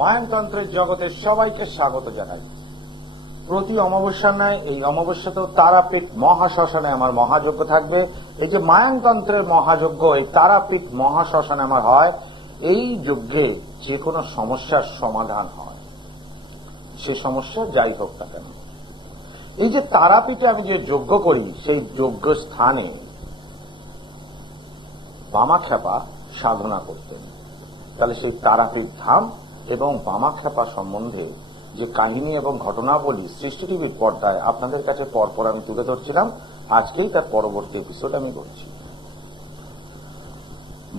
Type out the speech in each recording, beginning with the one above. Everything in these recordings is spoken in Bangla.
মায়ানতন্ত্রের জগতের সবাইকে স্বাগত জানাই। প্রতি অমাবস্যার ন্যায় এই অমাবস্যাতেও তারাপীঠ মহাশ্মশানে আমার মহাযজ্ঞ থাকবে। এই যে মায়ানতন্ত্রের মহাযজ্ঞ, এই তারাপীঠ মহাশ্মশানে আমার হয়। এই যজ্ঞে যে কোনো সমস্যার সমাধান হয়, সে সমস্যা যাই হোক না কেন। এই যে তারাপীঠে আমি যে যজ্ঞ করি, সেই যজ্ঞ স্থানে বামাখ্যাপা সাধনা করতেন। তাহলে সেই তারাপীঠ ধাম এবং বামাখ্যাপা সম্বন্ধে যে কাহিনী এবং ঘটনাবলী সৃষ্টি টিভির পর্দায় আপনাদের কাছে পরপর আমি তুলে ধরছিলাম, আজকেই তার পরবর্তী এপিসোড আমি করছি।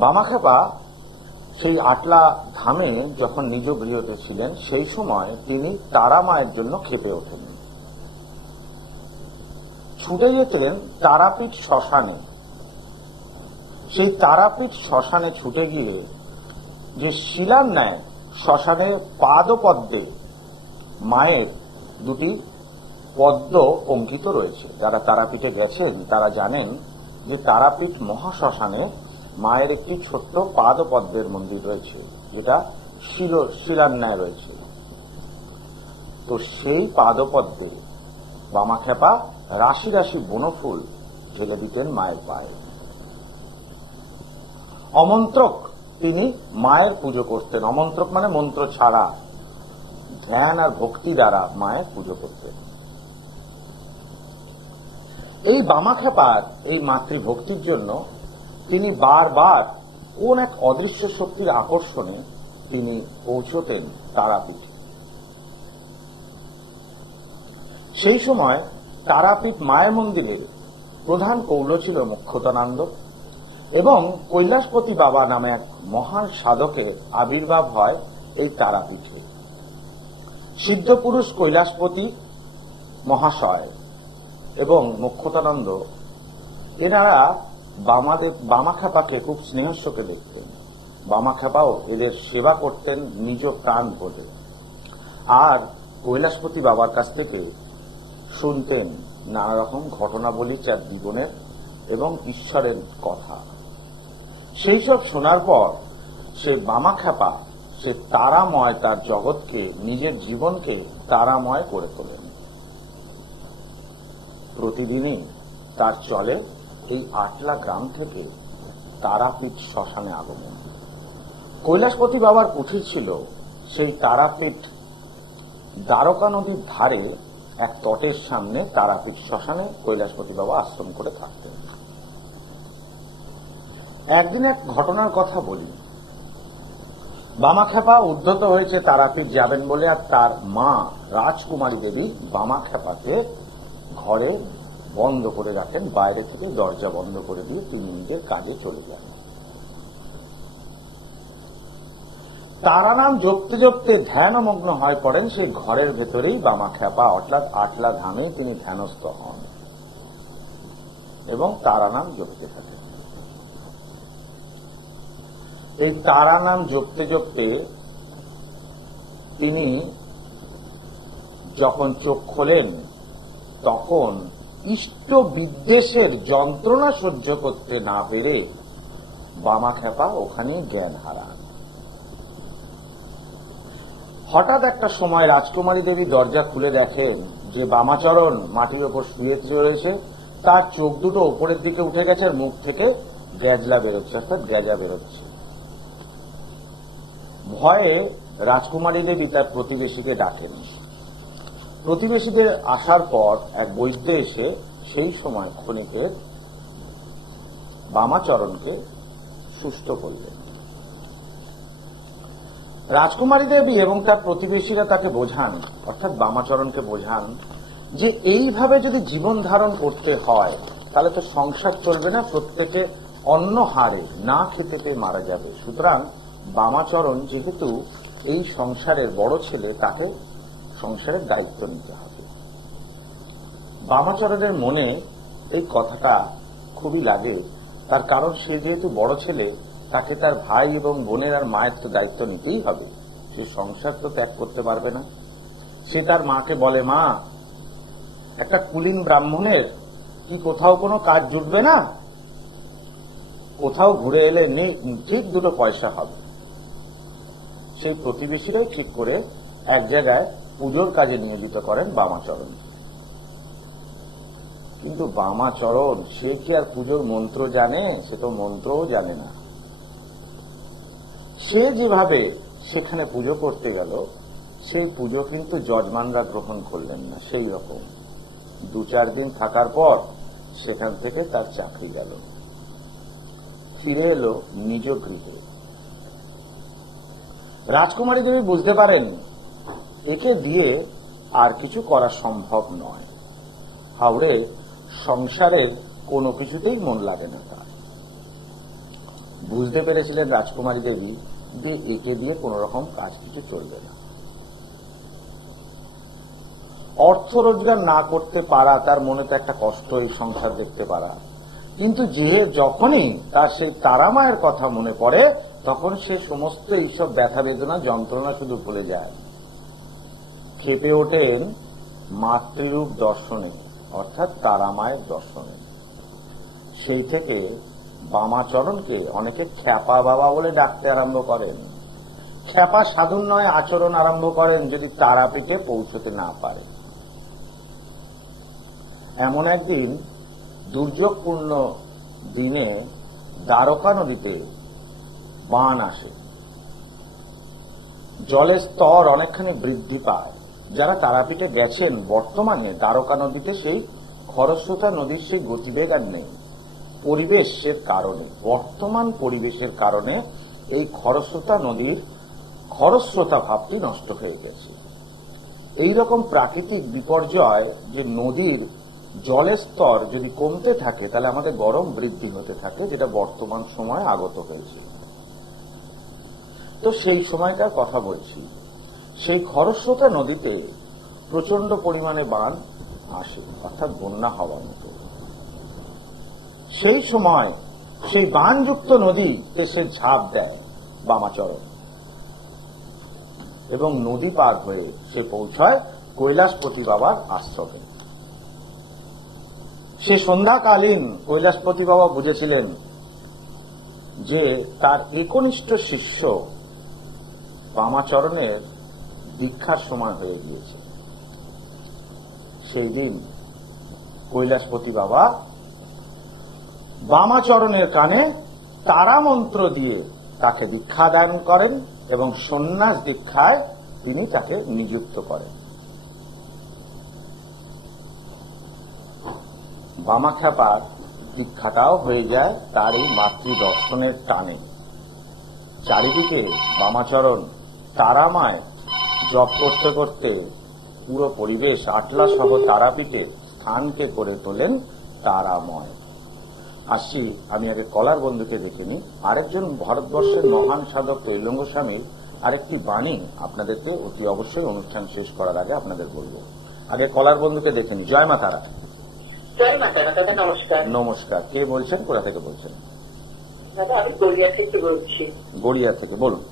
বামাখ্যাপা সেই আটলা ধামে যখন নিজ গৃহতে ছিলেন, সেই সময় তিনি তারা মায়ের জন্য ক্ষেপে ওঠেন। ছুটে যেতেন তারাপীঠ শ্মশানে। সেই তারাপীঠ শ্মশানে ছুটে গিয়ে যে শিলার ন্যায় শ্মশানে পাদপদ্মে মায়ের দুটি পদ্ম অঙ্কিত রয়েছে। যারা তারাপীঠে গেছেন তারা জানেন যে তারাপীঠ মহাশ্মশানে মায়ের একটি ছোট্ট পাদপদ্মের মন্দির রয়েছে, যেটা শিলার ন্যায় রয়েছে। তো সেই পাদপদ্মে বামাখ্যাপা রাশি রাশি বনফুল ঢেলে দিতেন মায়ের পায়ে। অমন্ত্রক তিনি মায়ের পুজো করতেন। অমন্ত্রক মানে মন্ত্র ছাড়া, ধ্যান আর ভক্তি দ্বারা মায়ের পুজো করতেন। এই বামাখ্যাপার এই মাতৃভক্তির জন্য তিনি বারবার কোন এক অদৃশ্য শক্তির আকর্ষণে তিনি পৌঁছতেন তারাপীঠে। সেই সময় তারাপীঠ মায়ের মন্দিরে প্রধান কৌল ছিল মুখ্যতানন্দ এবং কৈলাসপতি বাবা নামে এক মহান সাধকের আবির্ভাব হয় এই তারাপীঠে। সিদ্ধপুরুষ কৈলাসপতি মহাশয় এবং মুখ্যতানন্দ এনারা বামাখ্যাপাকে খুব স্নেহস্বকে দেখতেন। বামাখ্যাপাও এদের সেবা করতেন নিজ প্রাণ বলে। আর কৈলাসপতি বাবার কাছ থেকে শুনতেন নানা রকম ঘটনাবলী চার জীবনের এবং ঈশ্বরের কথা। সেই সব শোনার পর সে বামাখ্যাপা সে তারাময় তার জগৎকে, নিজের জীবনকে তারাময় করে তোলেন। প্রতিদিনই তার চলে এই আটলা গ্রাম থেকে তারাপীঠ শ্মশানে আগমন। কৈলাসপতি বাবার কুঠির ছিল সেই তারাপীঠ দ্বারকা নদীর ধারে এক তটের সামনে। তারাপীঠ শ্মশানে কৈলাসপতি বাবা আশ্রম করে থাকতেন। একদিন এক ঘটনার কথা বলি। বামাখ্যাপা উদ্ধত হয়েছে তারাপীঠ যাবেন বলে, আর তার মা রাজকুমারী দেবী বামাখ্যাপাকে ঘরে বন্ধ করে রাখেন। বাইরে থেকে দরজা বন্ধ করে দিয়ে তিনি নিজের কাজে চলে যান। তারা নাম জপতে জপতে ধ্যানমগ্ন হয়ে পড়েন সেই ঘরের ভেতরেই বামাখ্যাপা, অর্থাৎ আটলা ধামে তিনি ধ্যানস্থ হন এবং তারা নাম জপতে থাকেন। এই তারা নাম জপতে জপতে তিনি যখন চোখ খোলেন, তখন ইষ্ট বিদ্বেষের যন্ত্রণা সহ্য করতে না পেরে বামাখ্যাপা ওখানে জ্ঞান হারান। হঠাৎ একটা সময় রাজকুমারী দেবী দরজা খুলে দেখেন যে বামাচরণ মাটির ওপর শুয়ে রয়েছে। তার চোখ দুটো উপরের দিকে উঠে গেছে আর মুখ থেকে গ্যাজলা বেরোচ্ছে, অর্থাৎ গ্যাজা বেরোচ্ছে। ভয়ে রাজকুমারী দেবী তার প্রতিবেশীকে ডাকেন। প্রতিবেশীদের আসার পর এক বৈদ্য এসে সেই সময় ক্ষণিকের বামাচরণকে সুস্থ করলেন। রাজকুমারী দেবী এবং তার প্রতিবেশীরা তাকে বোঝান, অর্থাৎ বামাচরণকে বোঝান যে এইভাবে যদি জীবন ধারণ করতে হয় তাহলে তো সংসার চলবে না, প্রত্যেকে অন্ন হারে না খেতে পেয়ে মারা যাবে। সুতরাং বামাচরণ যেহেতু এই সংসারের বড় ছেলে, তাকে সংসারের দায়িত্ব নিতে হবে। বামাচরণের মনে এই কথাটা খুবই লাগে, তার কারণ সে যেহেতু বড় ছেলে, তাকে তার ভাই এবং বোনের আর মায়ের তো দায়িত্ব নিতেই হবে। সে সংসার তো ত্যাগ করতে পারবে না। সে তার মাকে বলে, মা, একটা কুলীন ব্রাহ্মণের কি কোথাও কোনো কাজ জুটবে না? কোথাও ঘুরে এলে ঠিক দুটো পয়সা হবে। সেই প্রতিবেশীরাই ঠিক করে এক জায়গায় পুজোর কাজে নিয়োজিত করেন বামাচরণ। কিন্তু বামাচরণ সে কি আর পুজোর মন্ত্র জানে? সে তো মন্ত্রও জানে না। সে যেভাবে সেখানে পুজো করতে গেল, সেই পুজো কিন্তু যজমানরা গ্রহণ করলেন না। সেই রকম 2-4 দিন থাকার পর সেখান থেকে তার চাকরি গেল, ফিরে এলো নিজ গৃহে। রাজকুমারী দেবী বুঝতে পারেন একে দিয়ে আর কিছু করা সম্ভব নয়। হাওড়ে সংসারের কোনো কিছুতেই মন লাগে না তার। বুঝতে পেরেছিলেন রাজকুমারী দেবী যে একে দিয়ে কোন রকম কাজ কিছু চলবে না। অর্থ রোজগার না করতে পারা, তার মনে তো একটা কষ্ট, এই সংসার দেখতে পারা। কিন্তু যখনই তার সেই তারামায়ের কথা মনে পড়ে, তখন সে সমস্ত এইসব ব্যথা বেদনা যন্ত্রণা শুধু ভুলে যায়। খেপে ওঠেন মাতৃরূপ দর্শনে, অর্থাৎ তারামায়ের দর্শনে। সেই থেকে বামাচরণকে অনেকে খ্যাপা বাবা বলে ডাকতে আরম্ভ করেন। খ্যাপা সাধন নয়, আচরণ আরম্ভ করেন যদি তারাপীঠে পৌঁছতে না পারে। এমন একদিন দুর্যোগপূর্ণ দিনে দ্বারকা নদীতে বান আসে, জলের স্তর অনেকখানি বৃদ্ধি পায়। যারা তারাপীঠে গেছেন, বর্তমানে দ্বারকা নদীতে সেই খরস্রোতা নদীর সেই গতিবেগ আর নেই। পরিবেশের কারণে, বর্তমান পরিবেশের কারণে এই খরস্রোতা নদীর খরস্রোতা ভাবটি নষ্ট হয়ে গেছে। এইরকম প্রাকৃতিক বিপর্যয়, যে নদীর জলের স্তর যদি কমতে থাকে তাহলে আমাদের গরম বৃদ্ধি হতে থাকে, যেটা বর্তমান সময়ে আগত হয়েছে। তো সেই সময়কার কথা বলছি। সেই খরস্রোতা নদীতে প্রচন্ড পরিমাণে বান আসে, অর্থাৎ বন্যা হওয়ার মতো। সেই সময় সেই বানযুক্ত নদীতে সে ঝাঁপ দেয় বামাচরণ, এবং নদী পার হয়ে সে পৌঁছায় কৈলাসপতি বাবার আশ্রমে। সে সন্ধ্যাকালীন কৈলাসপতি বাবা বুঝেছিলেন যে তার একনিষ্ঠ শিষ্য বামাচরণের দীক্ষার সময় হয়ে গিয়েছে। সেই দিন কৈলাসপতি বাবা বামাচরণের কানে তারা মন্ত্র দিয়ে তাকে দীক্ষা দান করেন এবং সন্ন্যাস দীক্ষায় তিনি তাকে নিযুক্ত করেন। বামাখ্যাপার দীক্ষাটাও হয়ে যায় তার এই মাতৃ দর্শনের টানে। চারিদিকে বামাচরণ তারামায় জপ করতে করতে পুরো পরিবেশ আটলা সহ তারাপীঠে স্থানকে করে তোলেন তারাময়। আসি, আমি আগে কলার বন্ধুকে দেখে নিই। আরেকজন ভারতবর্ষের মহান সাধক তৈলঙ্গ স্বামীর আরেকটি বাণী আপনাদেরকে অতি অবশ্যই অনুষ্ঠান শেষ করার আগে আপনাদের বলবো। আগে কলার বন্ধুকে দেখে নিই। জয় মা তারা। জয় মা তারা দাদা, নমস্কার। নমস্কার। কে বলছেন, কোথা থেকে বলছেন? দাদা আমি গড়িয়া থেকে বলছি। গড়িয়া থেকে বলুন।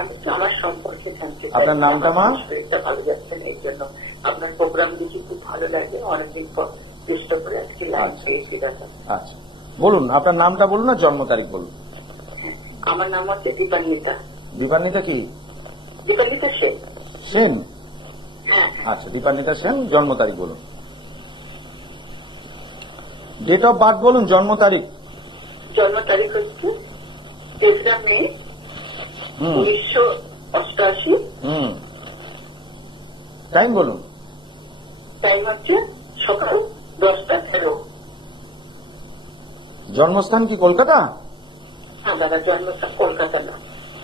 আমি তো আমার সম্পর্কে জানতে চাই। আপনার নামটা মা? শরীরটা ভালো যাচ্ছে না, এই জন্য আপনার প্রোগ্রাম দেখি খুব ভালো লাগে। অনেকদিন পর চেষ্টা করে আজকে লাইভ পেয়েছি দাদা। আচ্ছা বলুন, আপনার নামটা বলুন না জন্ম তারিখ বলুন। আমার নাম হচ্ছে দীপান্বিতা। দীপান্বিতা কি? দীপান্বিতা সেন। সেন? হ্যাঁ। আচ্ছা, দীপান্বিতা সেন। জন্ম তারিখ বলুন। ডেট অফ বার্থ বলুন, জন্ম তারিখ। জন্ম তারিখ হচ্ছে 3 মে 1988। টাইম বলুন। টাইম হচ্ছে সকাল 10:13। জন্মস্থান কি কলকাতা? হ্যাঁ দাদা, জন্মস্থান কলকাতা না,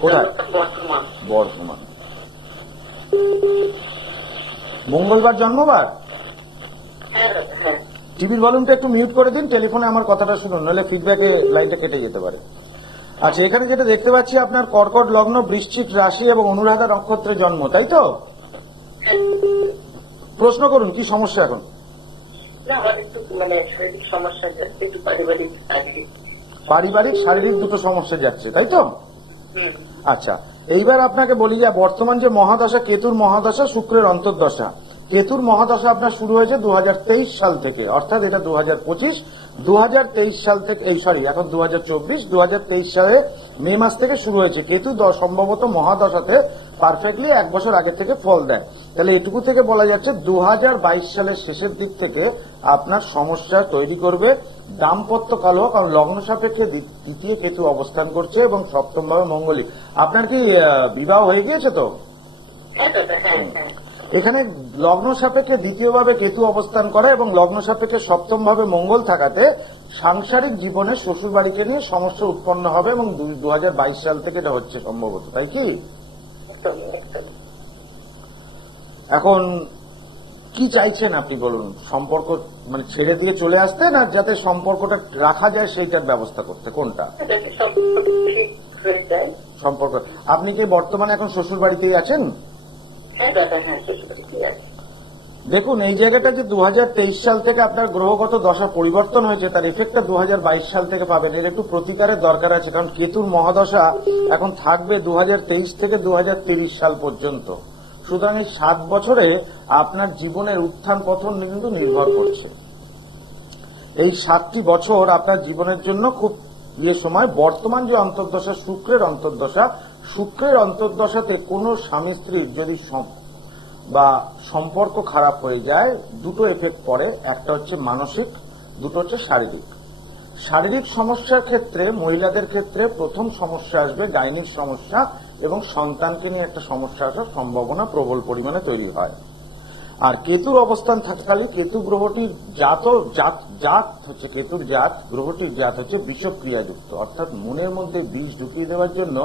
কোথায়? বর্ধমান। বর্ধমান। মঙ্গলবার জন্মবার? হ্যাঁ দাদা, হ্যাঁ। টিভির ভলিউমটা একটু মিউট করে দিন, টেলিফোনে আমার কথাটা শুনুন, নাহলে ফিডব্যাকে লাইনটা কেটে যেতে পারে। আচ্ছা, এখানে যেটা দেখতে পাচ্ছি আপনার কর্কট লগ্ন, বৃশ্চিক রাশি এবং অনুরাধা নক্ষত্রে জন্ম, তাই তো? প্রশ্ন করুন, কি সমস্যা এখন? না, আমার একটু শারীরিক সমস্যা যাচ্ছে, একটু পারিবারিক শারীরিক। পারিবারিক শারীরিক দুটো সমস্যা যাচ্ছে, তাই তো? আচ্ছা, এইবার আপনাকে বলি যে বর্তমান যে মহাদশা, কেতুর মহাদশা, শুক্রের অন্তর্দশা। কেতুর মহাদশা আপনার শুরু হয়েছে 2023 সাল থেকে, অর্থাৎ এটা 2025। 2023 সাল থেকে, এখন 2024, 2023 সালে মে মাস থেকে শুরু হয়েছে। কেতু সম্ভবত মহাদশাতে পারফেক্টলি 1 বছর আগে থেকে ফল দেয়। তাহলে এটুকু থেকে বলা যাচ্ছে 2022 সালের শেষের দিক থেকে আপনার সমস্যা তৈরি করবে দাম্পত্য কলহ, কারণ লগ্ন সাপেক্ষে দ্বিতীয় কেতু অবস্থান করছে এবং সপ্তম ভাবে মঙ্গলই। আপনার কি বিবাহ হয়ে গিয়েছে তো? হ্যাঁ দাদা, হ্যাঁ হ্যাঁ। এখানে লগ্ন সাপেক্ষে দ্বিতীয়ভাবে কেতু অবস্থান করে এবং লগ্ন সাপেক্ষে সপ্তম ভাবে মঙ্গল থাকাতে সাংসারিক জীবনে শ্বশুর বাড়িকে নিয়ে সমস্যা উৎপন্ন হবে এবং 2022 সাল থেকে এটা হচ্ছে সম্ভবত, তাই কি? একদমই একদমই। এখন কি চাইছেন আপনি বলুন? সম্পর্ক মানে ছেড়ে দিয়ে চলে আসতে, না যাতে সম্পর্কটা রাখা যায় সেইটার ব্যবস্থা করতে, কোনটা? যাতে সম্পর্ক ঠিক হয়ে যায়। সম্পর্ক। আপনি কি বর্তমানে এখন শ্বশুর বাড়িতেই আছেন? হ্যাঁ দাদা, হ্যাঁ শ্বশুরবাড়িতেই আছে। দেখুন, এই জায়গাটা যে 2023 সাল থেকে আপনার গ্রহগত দশা পরিবর্তন হয়েছে, তার এফেক্টটা 2022 সাল থেকে পাবেন। এর একটু প্রতিকারের দরকার আছে, কারণ কেতুর মহাদশা এখন থাকবে 2023 থেকে 2030 সাল পর্যন্ত। সুতরাং এই 7 বছরে আপনার জীবনের উত্থান পতন কিন্তু নির্ভর করছে। এই 7টি বছর আপনার জীবনের জন্য খুব সময়। বর্তমান যে অন্তর্দশা, শুক্রের অন্তর্দশাতে কোনো স্বামী স্ত্রীর যদি বা সম্পর্ক খারাপ হয়ে যায়, দুটো এফেক্ট পড়ে। একটা হচ্ছে মানসিক, দুটো হচ্ছে শারীরিক। শারীরিক সমস্যার ক্ষেত্রে মহিলাদের ক্ষেত্রে প্রথম সমস্যা আসবে গাইনিক সমস্যা, এবং সন্তানকে নিয়ে একটা সমস্যা আসার সম্ভাবনা প্রবল পরিমাণে তৈরি হয়। আর কেতুর অবস্থান থাকাকালীন কেতু গ্রহটির জাত হচ্ছে, কেতুর জাত গ্রহটির জাত হচ্ছে বিষক্রিয়াযুক্ত, অর্থাৎ মনের মধ্যে বিষ ঢুকিয়ে দেওয়ার জন্য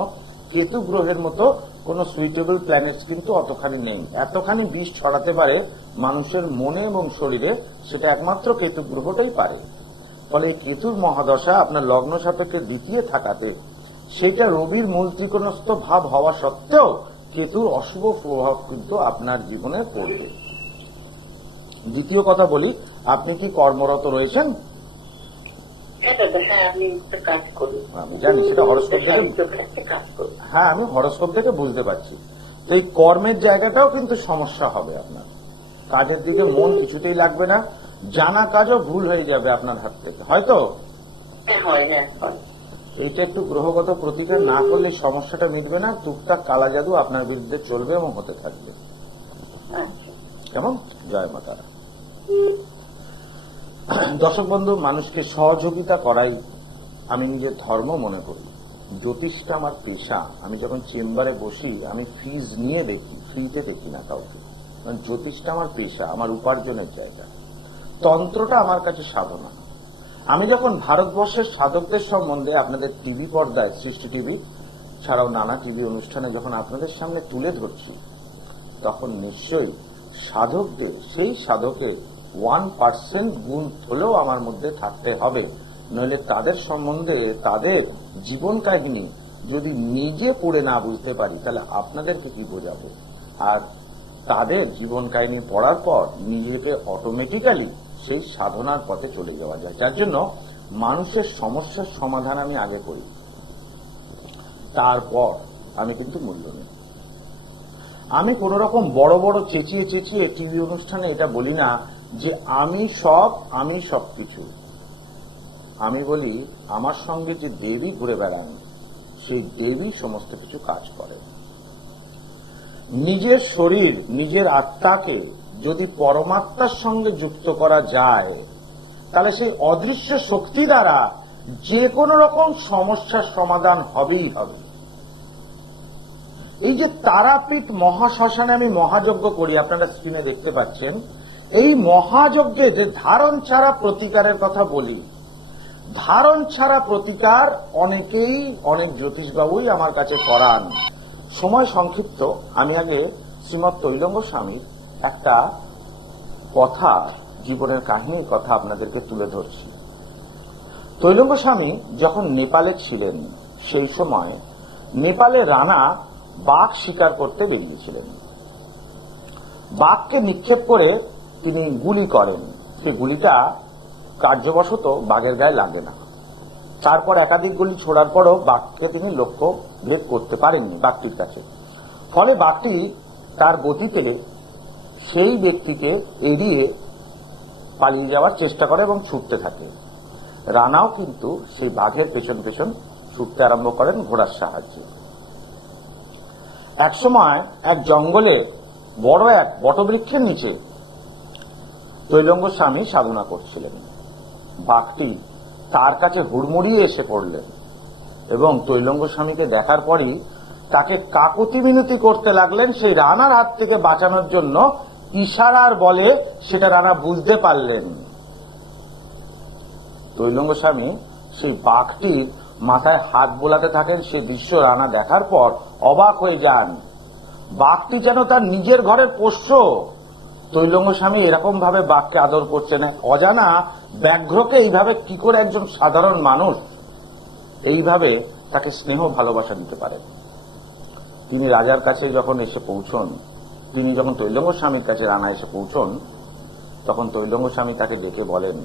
কেতু গ্রহের মতো কোন সুইটেবল প্ল্যানেটস কিন্তু অতখানি নেই। এতখানি বিষ ছড়াতে পারে মানুষের মনে এবং শরীরে, সেটা একমাত্র কেতু গ্রহটাই পারে। ফলে কেতুর মহাদশা আপনার লগ্ন সাপেক্ষে দ্বিতীয় থাকাতে সেটা রবির মূল ত্রিকোণস্থ ভাব হওয়া সত্ত্বেও কেতুর অশুভ প্রভাব কিন্তু আপনার জীবনে পড়বে। দ্বিতীয় কথা বলি, আপনি কি কর্মরত রয়েছেন? হ্যাঁ দাদা, হ্যাঁ আমি একটা কাজ করি। আমি জানি সেটা হরস্কোপ একটা কাজ করি। হ্যাঁ, আমি হরস্কোপ থেকে বুঝতে পারছি। তো এই কর্মের জায়গাটাও কিন্তু সমস্যা হবে আপনার। কাজের দিকে মন কিছুতেই লাগবে না, জানা কাজও ভুল হয়ে যাবে আপনার হাত থেকে, হয়তো। হ্যাঁ হয়, হ্যাঁ হয়। এইটা একটু গ্রহগত প্রতিকার না করলে সমস্যাটা মিটবে না। টুকটাক কালা জাদু আপনার বিরুদ্ধে চলবে এবং হতে থাকবে। আচ্ছা। কেমন? জয় মা তারা। দর্শক বন্ধু, মানুষকে সহযোগিতা করাই আমি নিজের ধর্ম মনে করি। জ্যোতিষটা আমার পেশা। আমি যখন চেম্বারে বসি আমি ফিজ নিয়ে দেখি, ফ্রিতে দেখি না কাউকে, কারণ জ্যোতিষটা আমার পেশা, আমার উপার্জনের জায়গা। তন্ত্রটা আমার কাছে সাধনা। আমি যখন ভারতবর্ষের সাধকদের সম্বন্ধে আপনাদের টিভি পর্দায়, সৃষ্টি টিভি ছাড়াও নানা টিভি অনুষ্ঠানে যখন আপনাদের সামনে তুলে ধরছি, তখন নিশ্চয়ই সাধকদের, সেই সাধকের 1% গুণ হলেও আমার মধ্যে থাকতে হবে। নইলে তাদের সম্বন্ধে, তাদের জীবন কাহিনী যদি নিজে পড়ে না বুঝতে পারি, তাহলে আপনাদেরকে কি বোঝাবো? আর তাদের জীবন কাহিনী পড়ার পর নিজেকে অটোমেটিক্যালি সেই সাধনার পথে চলে যাওয়া যায়। যার জন্য মানুষের সমস্যার সমাধান আমি আগে করি, তারপর আমি কিন্তু মূল্য নিই। আমি কোন রকম বড় বড় চেঁচিয়ে চেঁচিয়ে টিভি অনুষ্ঠানে এটা বলি না যে আমি সবকিছু। আমি বলি আমার সঙ্গে যে দেবী ঘুরে বেড়ান, সেই দেবী সমস্ত কিছু কাজ করে। নিজের শরীর, নিজের আত্মাকে যদি পরমাত্মার সঙ্গে যুক্ত করা যায়, তাহলে সেই অদৃশ্য শক্তি দ্বারা যে কোনো রকম সমস্যার সমাধান হবেই হবে। এই যে তারাপীঠ মহাশ্মশানে আমি মহাযজ্ঞ করি, আপনারা স্ক্রিনে দেখতে পাচ্ছেন, এই মহাযজ্ঞে যে ধারণ ছাড়া প্রতিকারের কথা বলি, ধারণ ছাড়া প্রতিকার অনেকেই, অনেক জ্যোতিষবাবুই আমার কাছে করান। সময় সংক্ষিপ্ত, আমি আগে শ্রীমৎ তৈলঙ্গ স্বামীর একটা কথা, জীবনের কাহিনীর কথা আপনাদেরকে তুলে ধরছি। তৈলঙ্গ স্বামী যখন নেপালে ছিলেন, সেই সময় নেপালে রানা বাঘ শিকার করতে বেরিয়েছিলেন। বাঘকে নিক্ষেপ করে তিনি গুলি করেন, সে গুলিটা কার্যবশত বাঘের গায়ে লাগে না। তারপর একাধিক গুলি ছোড়ার পরও বাঘকে তিনি লক্ষ্য ভেদ করতে পারেননি বাঘটির কাছে। ফলে বাঘটি তার গতিতে সেই ব্যক্তিকে এড়িয়ে পালিয়ে যাওয়ার চেষ্টা করে এবং ছুটতে থাকে। রানাও কিন্তু সেই বাঘের পেছন পেছন ছুটতে আরম্ভ করেন ঘোড়ার সাহায্যে। একসময় এক জঙ্গলে বড় এক বটবৃক্ষের নিচে তৈলঙ্গ স্বামী সাধনা করছিলেন। বাঘটি তার কাছে হুড়মুড়িয়ে এসে পড়লেন এবং তৈলঙ্গ স্বামীকে দেখার পরই তাকে কাকুতি মিনতি করতে লাগলেন সেই রানার হাত থেকে বাঁচানোর জন্য। ইশারার বলে সেটা রানা বুঝতে পারলেন। তৈলঙ্গ স্বামী সেই বাঘটির মাথায় হাত বোলাতে থাকেন। সেই দৃশ্য রানা দেখার পর অবাক হয়ে যান। বাঘটি যেন তার নিজের ঘরের পোষ্য। তৈলঙ্গ স্বামী এরকম ভাবে বাঘকে আদর করছেন। অজানা ব্যাঘ্রকে এইভাবে কি করে একজন সাধারণ মানুষ এইভাবে তাকে স্নেহ ভালোবাসা দিতে পারেন। তিনি রাজার কাছে যখন এসে পৌঁছন, তিনি যখন তৈলঙ্গ স্বামীর কাছে রানা এসে পৌঁছন, তখন তৈলঙ্গ স্বামী তাকে ডেকে বলেন,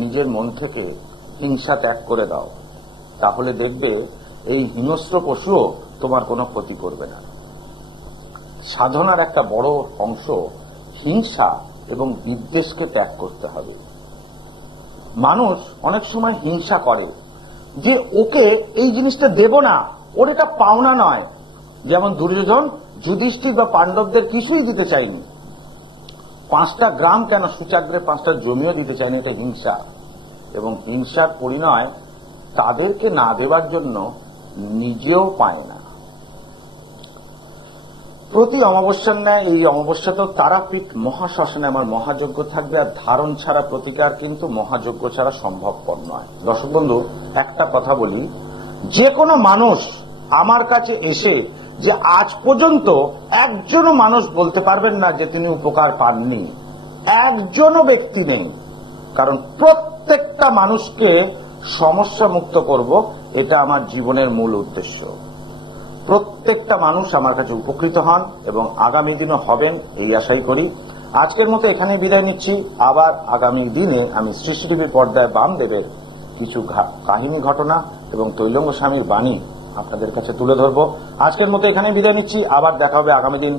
নিজের মন থেকে হিংসা ত্যাগ করে দাও, তাহলে দেখবে এই হিংস্র পশুও তোমার কোনো ক্ষতি করবে না। সাধনার একটা বড় অংশ হিংসা এবং বিদ্বেষকে ত্যাগ করতে হবে। মানুষ অনেক সময় হিংসা করে যে ওকে এই জিনিসটা দেব না, ওর এটা পাওনা নয়। যেমন দুর্যোধন যুধিষ্ঠির বা পাণ্ডবদের কিছুই দিতে চায়নি, 5টা গ্রাম কেন সুচাগ্রে 5টা জমিও দিতে চায়নি। এটা হিংসা, এবং হিংসার পরিণয় তাদেরকে না দেওয়ার জন্য নিজেও পায় না। প্রতি অমাবস্যার ন্যায় এই অমাবস্যাতেও তারাপীঠ মহাশ্মশানে আমার মহাযজ্ঞ থাকবে। আর ধারণ ছাড়া প্রতিকার কিন্তু মহাযজ্ঞ ছাড়া সম্ভবপর নয়। দর্শক বন্ধু, একটা কথা বলি, যে কোনো মানুষ আমার কাছে এসে যে আজ পর্যন্ত একজনও মানুষ বলতে পারবেন না যে তিনি উপকার পাননি। একজনও ব্যক্তি নেই। কারণ প্রত্যেকটা মানুষকে সমস্যা মুক্ত করব, এটা আমার জীবনের মূল উদ্দেশ্য। প্রত্যেকটা মানুষ আমার কাছে উপকৃত হন এবং আগামী দিনও হবেন, এই আশাই করি। আজকের মতো এখানে বিদায় নিচ্ছি। আবার আগামী দিনে আমি সৃষ্টি টিভির পর্দায় বামদেবের কিছু কাহিনী ঘটনা এবং তৈলঙ্গ স্বামীর বাণী আপনাদের কাছে তুলে ধরব। আজকের মতো এখানে বিদায় নিচ্ছি। আবার দেখা হবে আগামী দিন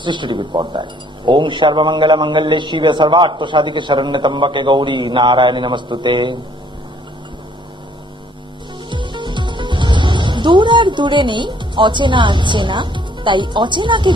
সৃষ্টি টিভির পর্দায়। ওম সর্বমঙ্গল মঙ্গলে শিবে সর্বার্থ সাধিকে শরণ্যে ত্র্যম্বকে গৌরী নারায়ণী নমস্তুতে। দূর আর দূরে নেই অচেনা আর চেনা, তাই অচেনাকে